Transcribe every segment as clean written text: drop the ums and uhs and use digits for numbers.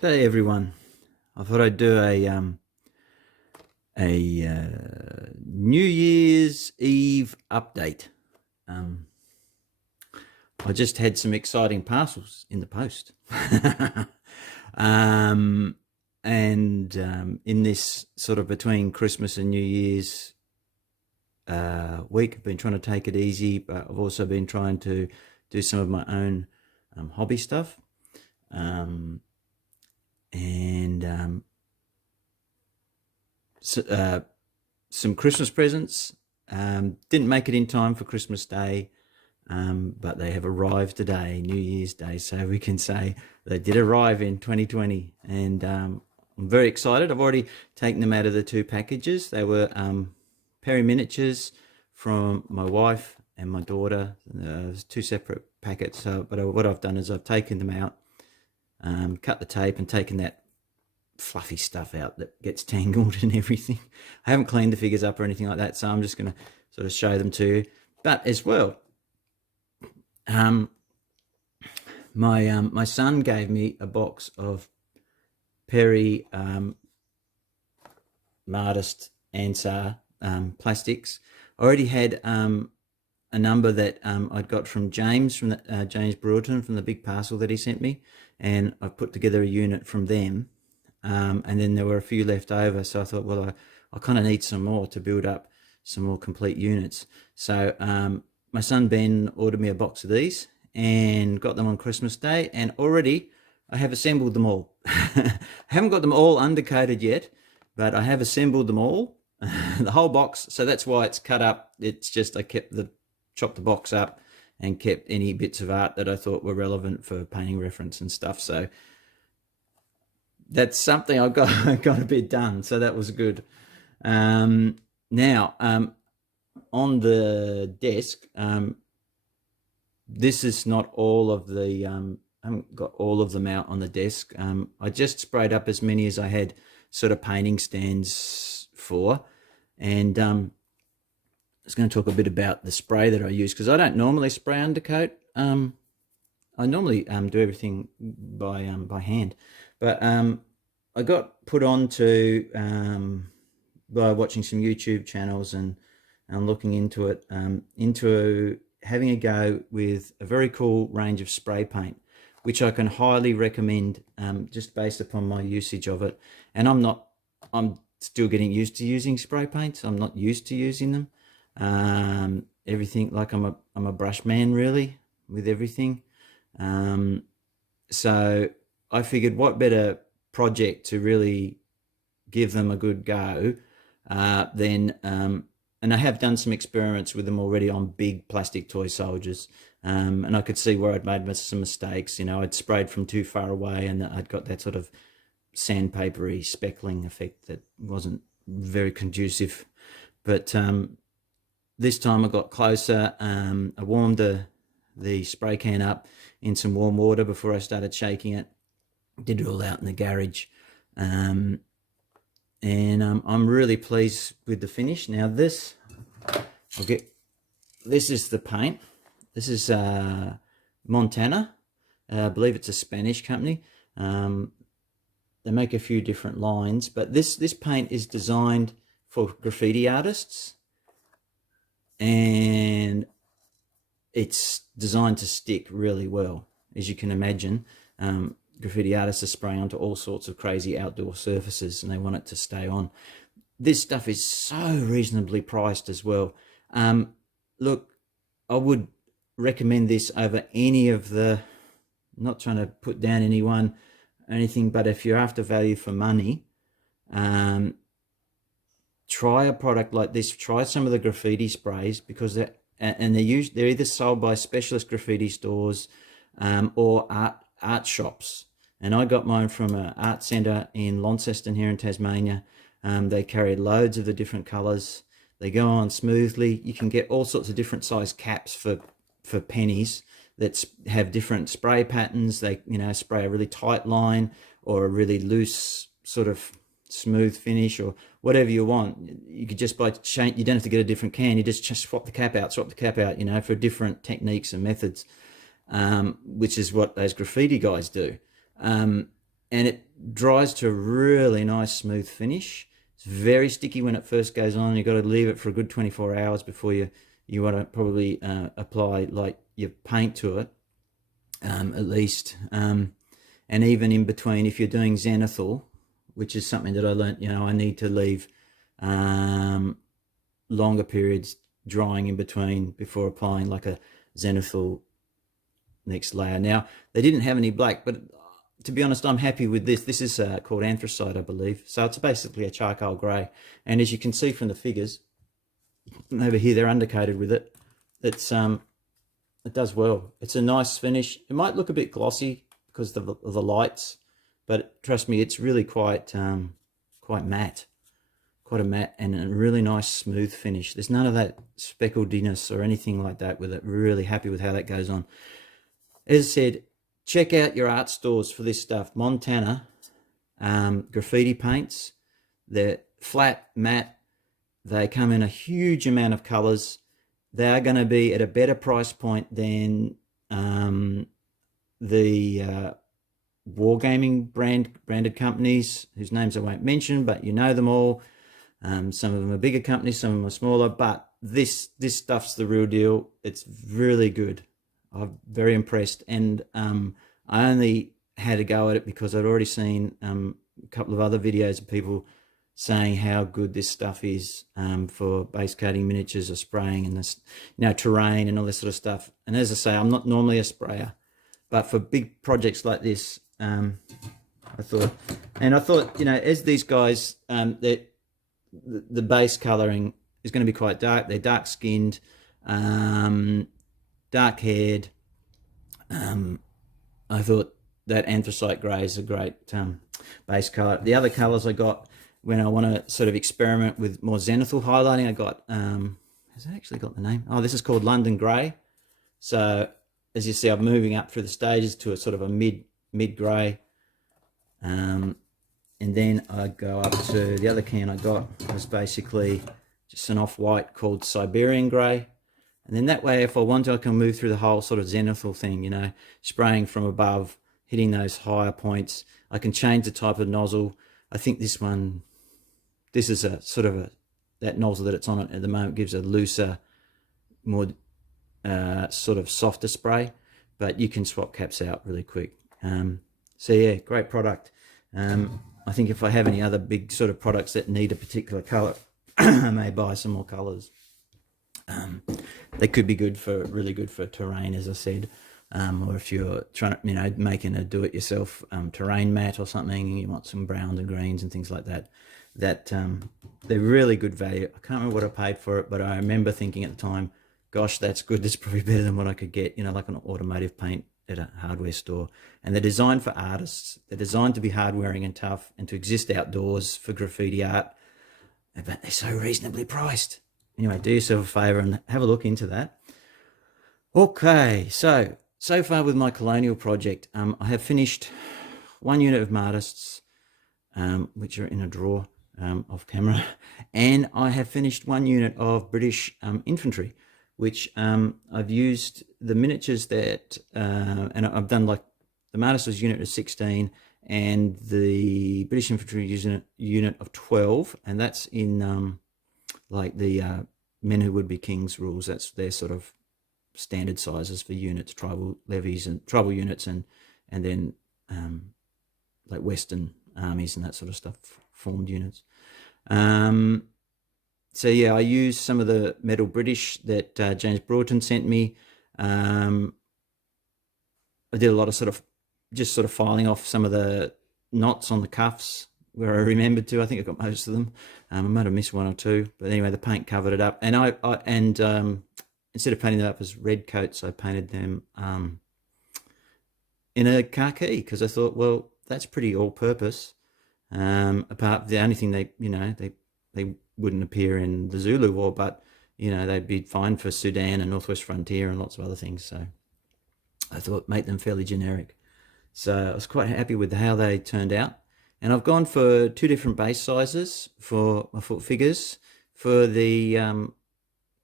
Hey everyone, I thought I'd do New Year's Eve update. Um, I just had some exciting parcels in the post, um, and in this sort of between Christmas and New Year's week, I've been trying to take it easy, but I've also been trying to do some of my own hobby stuff, um, and so, some Christmas presents. Didn't make it in time for Christmas Day, but they have arrived today, New Year's Day. So we can say they did arrive in 2020, and I'm very excited. I've already taken them out of the two packages. They were Perry miniatures from my wife and my daughter. It was two separate packets. But what I've done is I've taken them out, cut the tape, and taken that fluffy stuff out that gets tangled and everything. I haven't cleaned the figures up or anything like that, so I'm just going to sort of show them to you. But as well, my son gave me a box of Perry Martist Ansar plastics. I already had a number that I'd got from James from James Brewerton from the big parcel that he sent me, and I've put together a unit from them. And then there were a few left over, so I thought, well, I kind of need some more to build up some more complete units. So my son Ben ordered me a box of these and got them on Christmas Day, and already I have assembled them all. I haven't got them all undercoated yet, but I have assembled them all, the whole box. So that's why it's cut up. It's just I chopped the box up and kept any bits of art that I thought were relevant for painting reference and stuff. So that's something I got a bit done, so that was good. Now, on the desk, this is not all of the. I haven't got all of them out on the desk. I just sprayed up as many as I had sort of painting stands for, and I was going to talk a bit about the spray that I use, because I don't normally spray undercoat. I normally do everything by hand, but I got put on to by watching some YouTube channels and looking into it, into having a go with a very cool range of spray paint, which I can highly recommend, just based upon my usage of it. And I'm still getting used to using spray paints. I'm not used to using them. Everything, like I'm a brush man really with everything. So I figured what better project to really give them a good go than and I have done some experiments with them already on big plastic toy soldiers, and I could see where I'd made some mistakes. I'd sprayed from too far away, and I'd got that sort of sandpapery speckling effect that wasn't very conducive. But this time I got closer. I warmed the spray can up in some warm water before I started shaking it. Did it all out in the garage, and I'm really pleased with the finish. Now this is the paint. This is Montana. I believe it's a Spanish company. They make a few different lines, but this paint is designed for graffiti artists, and it's designed to stick really well, as you can imagine. Graffiti artists are spraying onto all sorts of crazy outdoor surfaces, and they want it to stay on. This stuff is so reasonably priced as well. Look, I would recommend this over any of the, I'm not trying to put down anyone or anything, but if you're after value for money, try a product like this. Try some of the graffiti sprays, because they're either sold by specialist graffiti stores or art shops. And I got mine from an art centre in Launceston here in Tasmania. They carry loads of the different colours. They go on smoothly. You can get all sorts of different size caps for pennies that have different spray patterns. They spray a really tight line or a really loose sort of smooth finish, or whatever you want. You could just you don't have to get a different can. You just swap the cap out, for different techniques and methods, which is what those graffiti guys do. and it dries to a really nice smooth finish. It's very sticky when it first goes on. You've got to leave it for a good 24 hours before you want to probably apply like your paint to it, at least. And even in between, if you're doing zenithal, which is something that I learned, I need to leave longer periods drying in between before applying like a zenithal next layer. Now, they didn't have any black, but to be honest, I'm happy with this. This is called anthracite, I believe. So it's basically a charcoal grey. And as you can see from the figures, over here they're undercoated with it. It does well. It's a nice finish. It might look a bit glossy because of the lights, but trust me, it's really quite matte. Quite a matte and a really nice smooth finish. There's none of that specklediness or anything like that with it. Really happy with how that goes on. As I said, check out your art stores for this stuff. Montana graffiti paints. They're flat, matte. They come in a huge amount of colors. They are going to be at a better price point than the wargaming branded companies whose names I won't mention, but you know them all. Some of them are bigger companies, some of them are smaller, but this stuff's the real deal. It's really good. I'm very impressed, and I only had a go at it because I'd already seen a couple of other videos of people saying how good this stuff is for base coating miniatures or spraying and this, terrain and all this sort of stuff. And as I say, I'm not normally a sprayer, but for big projects like this, I thought, as these guys, the base colouring is going to be quite dark. They're dark skinned, dark haired. I thought that anthracite grey is a great base colour. The other colours I got when I want to sort of experiment with more zenithal highlighting, I got, has it actually got the name? Oh, this is called London Grey. So as you see, I'm moving up through the stages to a sort of a mid grey. And then I go up to the other can I got was basically just an off-white called Siberian Grey. And then that way, if I want to, I can move through the whole sort of zenithal thing, spraying from above, hitting those higher points. I can change the type of nozzle. I think this is a sort of that nozzle that it's on at the moment gives a looser, more sort of softer spray, but you can swap caps out really quick. So yeah, great product. I think if I have any other big sort of products that need a particular color, I may buy some more colors. They could be really good for terrain, as I said, or if you're trying to, making a do-it-yourself terrain mat or something, and you want some browns and greens and things like that. They're really good value. I can't remember what I paid for it, but I remember thinking at the time, gosh, that's good. That's probably better than what I could get, like an automotive paint at a hardware store. And they're designed for artists. They're designed to be hard-wearing and tough and to exist outdoors for graffiti art, but they're so reasonably priced. Anyway, do yourself a favor and have a look into that. Okay, so far with my Colonial project, I have finished one unit of Martists, which are in a drawer off camera, and I have finished one unit of British infantry, which I've used the miniatures that, and I've done like the Martists unit of 16 and the British infantry unit of 12, and that's in like the Men Who Would Be Kings rules. That's their sort of standard sizes for units, tribal levies and tribal units, and then like Western armies and that sort of stuff, formed units. So yeah, I used some of the metal British that James Broughton sent me. I did a lot of sort of filing off some of the knots on the cuffs where I remembered to. I think I got most of them. I might have missed one or two, but anyway, the paint covered it up. And instead of painting them up as red coats, I painted them in a khaki, because I thought, well, that's pretty all-purpose. Apart, the only thing they wouldn't appear in the Zulu War, but they'd be fine for Sudan and Northwest Frontier and lots of other things. So I thought make them fairly generic. So I was quite happy with how they turned out. And I've gone for two different base sizes for my foot figures. For the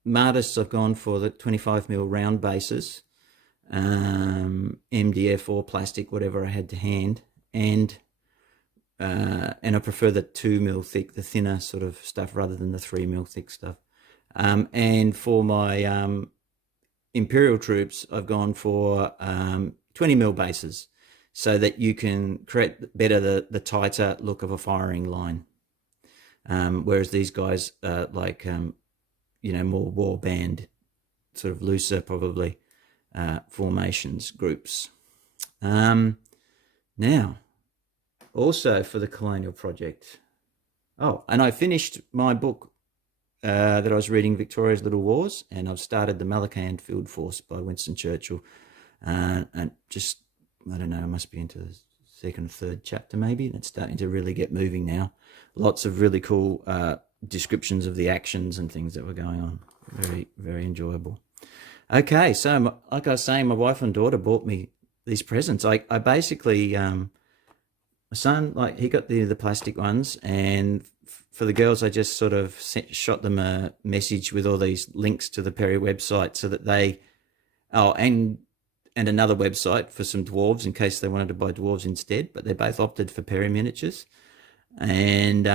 Martists, I've gone for the 25mm round bases, MDF or plastic, whatever I had to hand. And and I prefer the 2 mil thick, the thinner sort of stuff, rather than the 3 mil thick stuff. And for my Imperial troops, I've gone for 20 mil bases, so that you can create better the tighter look of a firing line. Whereas these guys are like, more warband, sort of looser, probably, formations, groups. Now, also for the Colonial project. Oh, and I finished my book that I was reading, Victoria's Little Wars, and I've started the Malacan Field Force by Winston Churchill. And just, I don't know, I must be into the second or third chapter maybe, and it's starting to really get moving now. Lots of really cool descriptions of the actions and things that were going on. Very, very enjoyable. Okay, so like I was saying, my wife and daughter bought me these presents. I basically, my son, like, he got the plastic ones, and for the girls, I just sort of shot them a message with all these links to the Perry website, so that they, and another website for some dwarves in case they wanted to buy dwarves instead, but they both opted for Perry miniatures. And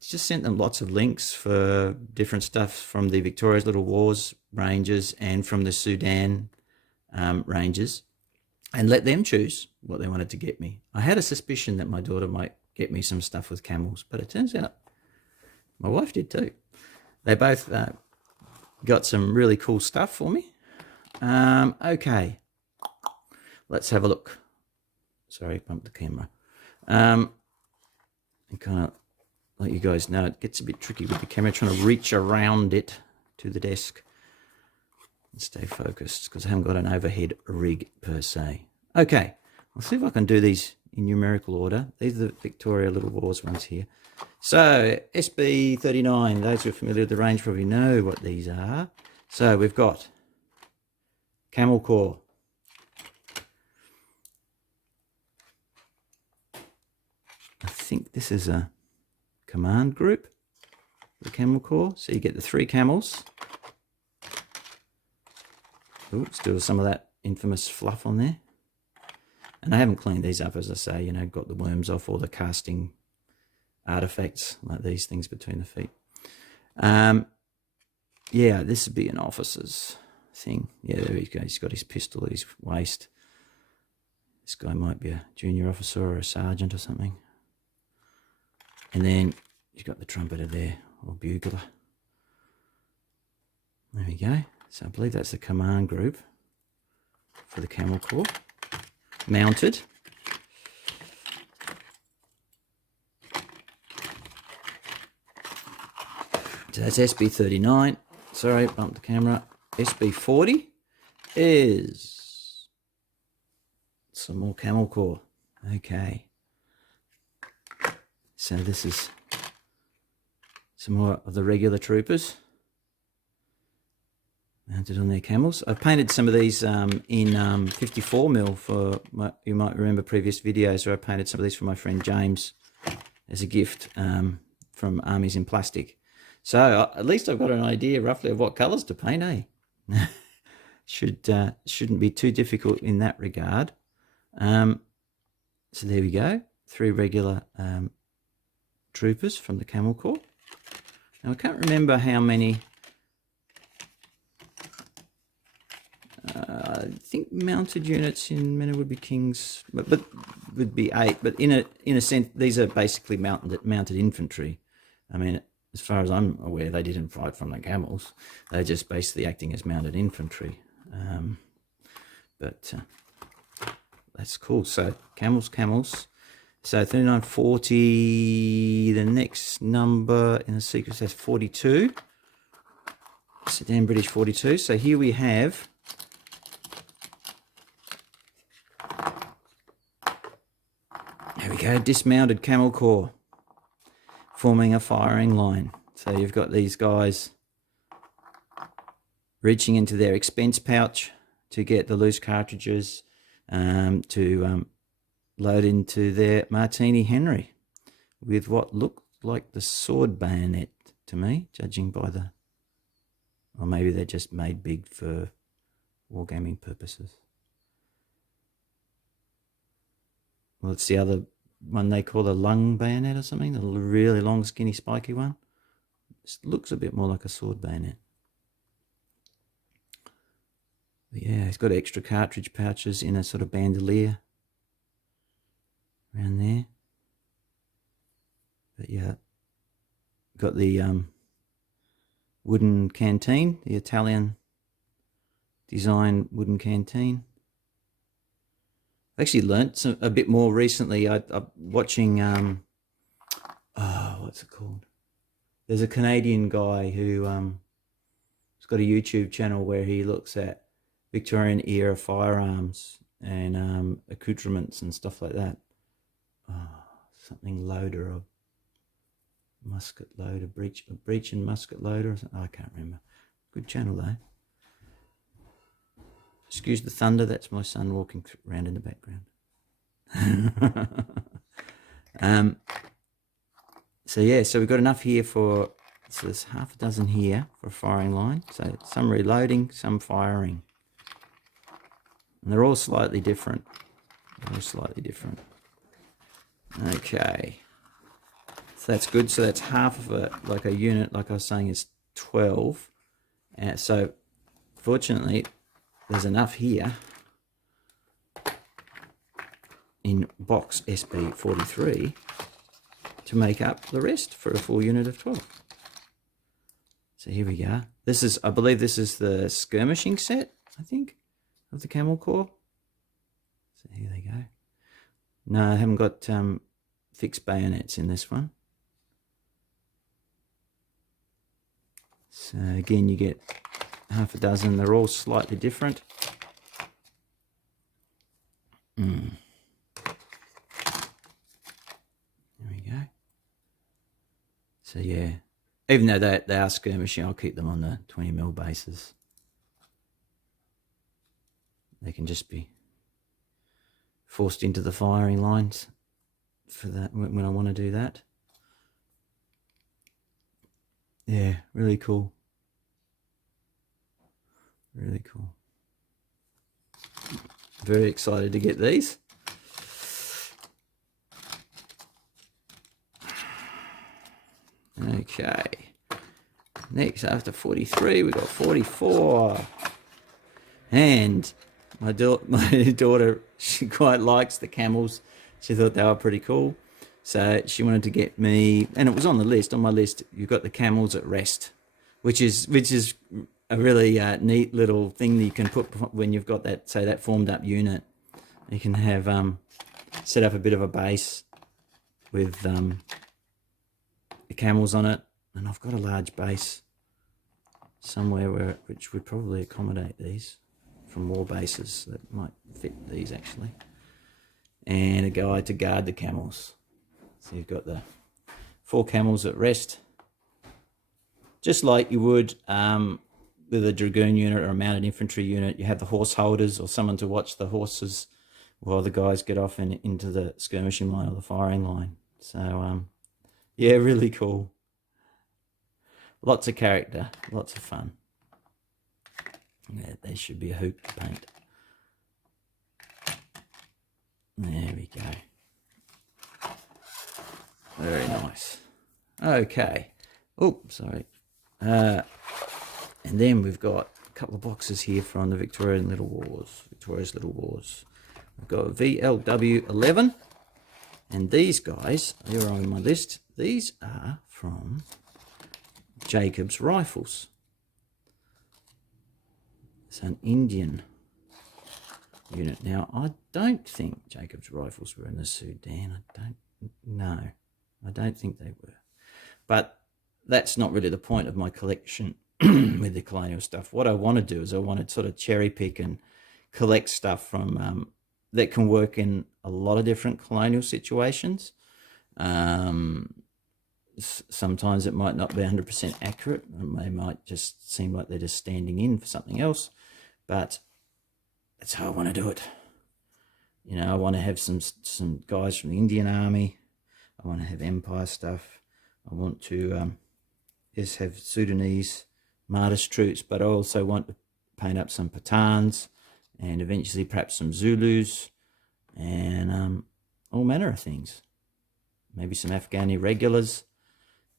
just sent them lots of links for different stuff from the Victoria's Little Wars ranges and from the Sudan ranges, and let them choose what they wanted to get me. I had a suspicion that my daughter might get me some stuff with camels, but it turns out my wife did too. They both got some really cool stuff for me. Okay, let's have a look. Sorry, bumped the camera. And kind of let you guys know, it gets a bit tricky with the camera, trying to reach around it to the desk and stay focused, because I haven't got an overhead rig per se. Okay, I'll see if I can do these in numerical order. These are the Victoria Little Wars ones here. So SB39, those who are familiar with the range probably know what these are. So we've got Camel Corps, I think this is a command group, the Camel Corps. So you get the 3 camels. Ooh, still some of that infamous fluff on there. And I haven't cleaned these up, as I say, got the worms off, all the casting artifacts, like these things between the feet. Yeah, this would be an officer's thing. Yeah, there he goes. He's got his pistol at his waist. This guy might be a junior officer or a sergeant or something. And then you've got the trumpeter there, or bugler. There we go. So I believe that's the command group for the Camel Corps. Mounted. So that's SB39. Sorry, bumped the camera. SB40 is some more Camel Corps. Okay. So this is some more of the regular troopers mounted on their camels. I've painted some of these in 54mm for you might remember previous videos where I painted some of these for my friend James as a gift from Armies in Plastic. So at least I've got an idea roughly of what colours to paint, eh? Shouldn't be too difficult in that regard. So there we go. 3 regular troopers from the Camel Corps. Now I can't remember how many. I think mounted units in men would be kings, but would be 8. But in a sense, these are basically mounted infantry. I mean, as far as I'm aware, they didn't fight from the camels. They're just basically acting as mounted infantry. But that's cool. So camels. So 3940, the next number in the sequence, that's 42. Sedan British 42. So here we have there we go, dismounted Camel Corps forming a firing line. So you've got these guys reaching into their expense pouch to get the loose cartridges to load into their Martini Henry with what looked like the sword bayonet to me, judging by the, or maybe they're just made big for wargaming purposes. Well, it's the other one they call a lung bayonet or something, the really long, skinny, spiky one. It looks a bit more like a sword bayonet. But yeah, it's got extra cartridge pouches in a sort of bandolier around there. But yeah, got the wooden canteen, the Italian design wooden canteen. I actually learnt a bit more recently. I'm watching, what's it called? There's a Canadian guy who has got a YouTube channel where he looks at Victorian era firearms and accoutrements and stuff like that. Something loader, or musket loader, breech and musket loader. Or something. I can't remember. Good channel though. Excuse the thunder, that's my son walking around in the background. So yeah, so we've got enough here for, so there's half a dozen here for a firing line. So some reloading, some firing. And they're all slightly different. Okay. So that's good. So that's half of it, like a unit, like I was saying, is 12. And so fortunately, there's enough here in box SB43 to make up the rest for a full unit of 12. So here we go. This is, I believe this is the skirmishing set, I think, of the Camel Corps. So here they go. No, I haven't got fixed bayonets in this one. So again, you get half a dozen. They're all slightly different. There we go. So yeah, even though they are skirmishing, I'll keep them on the 20mm bases. They can just be forced into the firing lines for that when I want to do that. Yeah, really cool. Really cool. Very excited to get these. Okay. Next, after 43, we got 44. And my daughter, she quite likes the camels. She thought they were pretty cool. So she wanted to get me, and it was on the list. On my list, you've got the camels at rest, which is a really neat little thing that you can put when you've got that, say, that formed up unit. You can have set up a bit of a base with the camels on it, and I've got a large base somewhere which would probably accommodate these from more bases that might fit these actually, and a guide to guard the camels. So you've got the 4 camels at rest, just like you would with a dragoon unit or a mounted infantry unit. You have the horse holders or someone to watch the horses while the guys get off and into the skirmishing line or the firing line. So yeah, really cool. Lots of character, lots of fun. Yeah, they should be a hoop to paint. There we go. Very nice. Okay. Oh, sorry. And then we've got a couple of boxes here from the Victoria's Little Wars. We've got VLW11. And these guys, they're on my list. These are from Jacob's Rifles. It's an Indian unit. Now, I don't think Jacob's Rifles were in the Sudan. I don't think they were. But that's not really the point of my collection with the colonial stuff. What I want to do is I want to sort of cherry pick and collect stuff from that can work in a lot of different colonial situations. Sometimes it might not be 100% accurate. They might just seem like they're just standing in for something else. But that's how I want to do it. You know, I want to have some guys from the Indian Army. I want to have Empire stuff. I want to just have Sudanese Martyrs troops, but I also want to paint up some Pathans and eventually perhaps some Zulus and all manner of things. maybe some Afghani regulars.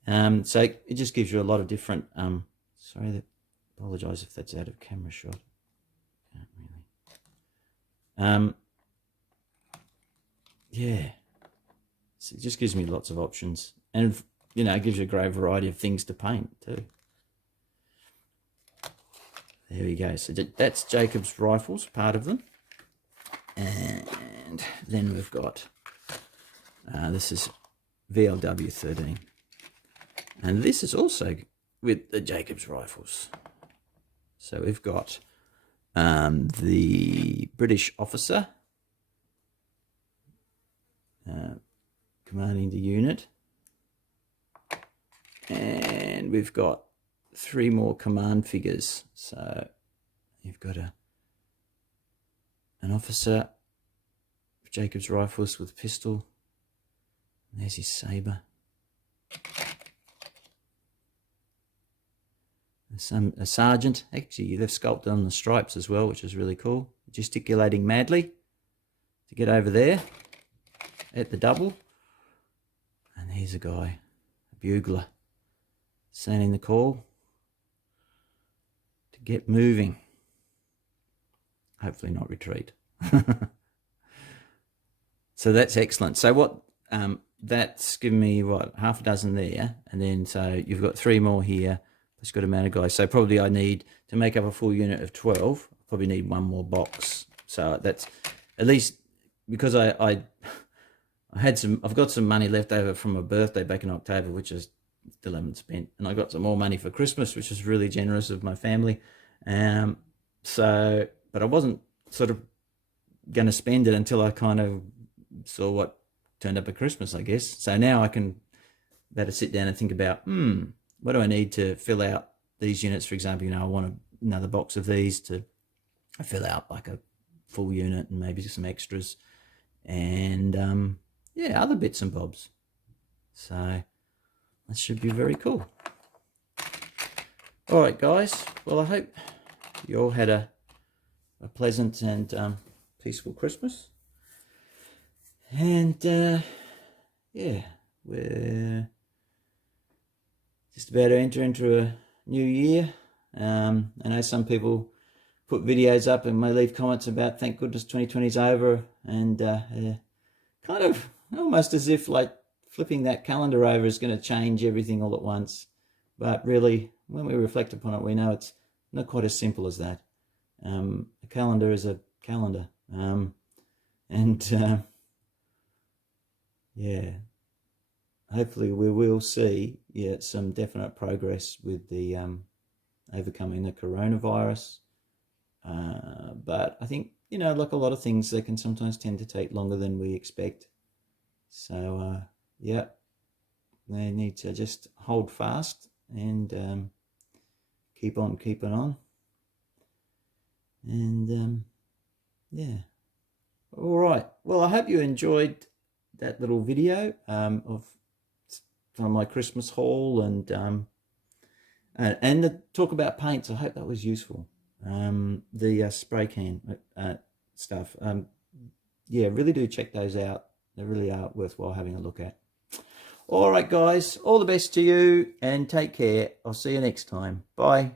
So it just gives you a lot of different, sorry, apologise if that's out of camera shot. Can't really. Yeah, so it just gives me lots of options, and you know, it gives you a great variety of things to paint too. There we go. So that's Jacob's rifles, part of them, and then we've got this is VLW 13, and this is also with the Jacob's rifles. So we've got the British officer commanding the unit, and we've got 3 more command figures. So you've got an officer of Jacob's rifles with a pistol. There's his saber. A sergeant. Actually, they've sculpted on the stripes as well, which is really cool. Gesticulating madly to get over there at the double. And here's a guy, a bugler, sounding the call to get moving. Hopefully not retreat. So that's excellent. So what that's given me, what, half a dozen there, and then so you've got 3 more here. That's a good amount of guys. So probably I need, to make up a full unit of 12, I probably need 1 more box. So that's at least, because I had some, I've got some money left over from a birthday back in October, which I still haven't spent, and I got some more money for Christmas, which is really generous of my family. So, but I wasn't sort of going to spend it until I kind of saw what turned up at Christmas, I guess. So now I can better sit down and think about, what do I need to fill out these units? For example, you know, I want another box of these to fill out like a full unit, and maybe some extras, and yeah, other bits and bobs. So that should be very cool. All right, guys. Well, I hope you all had a pleasant and peaceful Christmas. And yeah, we're just about to enter into a new year. I know some people put videos up and may leave comments about, thank goodness 2020's over, and kind of almost as if like flipping that calendar over is going to change everything all at once. But really, when we reflect upon it, we know it's not quite as simple as that. A calendar is a calendar. Yeah, hopefully we will see some definite progress with the overcoming the coronavirus. But I think, you know, like a lot of things, they can sometimes tend to take longer than we expect. So, yeah, they need to just hold fast and keep on keeping on. And, yeah. All right. Well, I hope you enjoyed that little video from my Christmas haul and the talk about paints. I hope that was useful. The spray can stuff. Yeah, really do check those out. They really are worthwhile having a look at. All right, guys. All the best to you, and take care. I'll see you next time. Bye.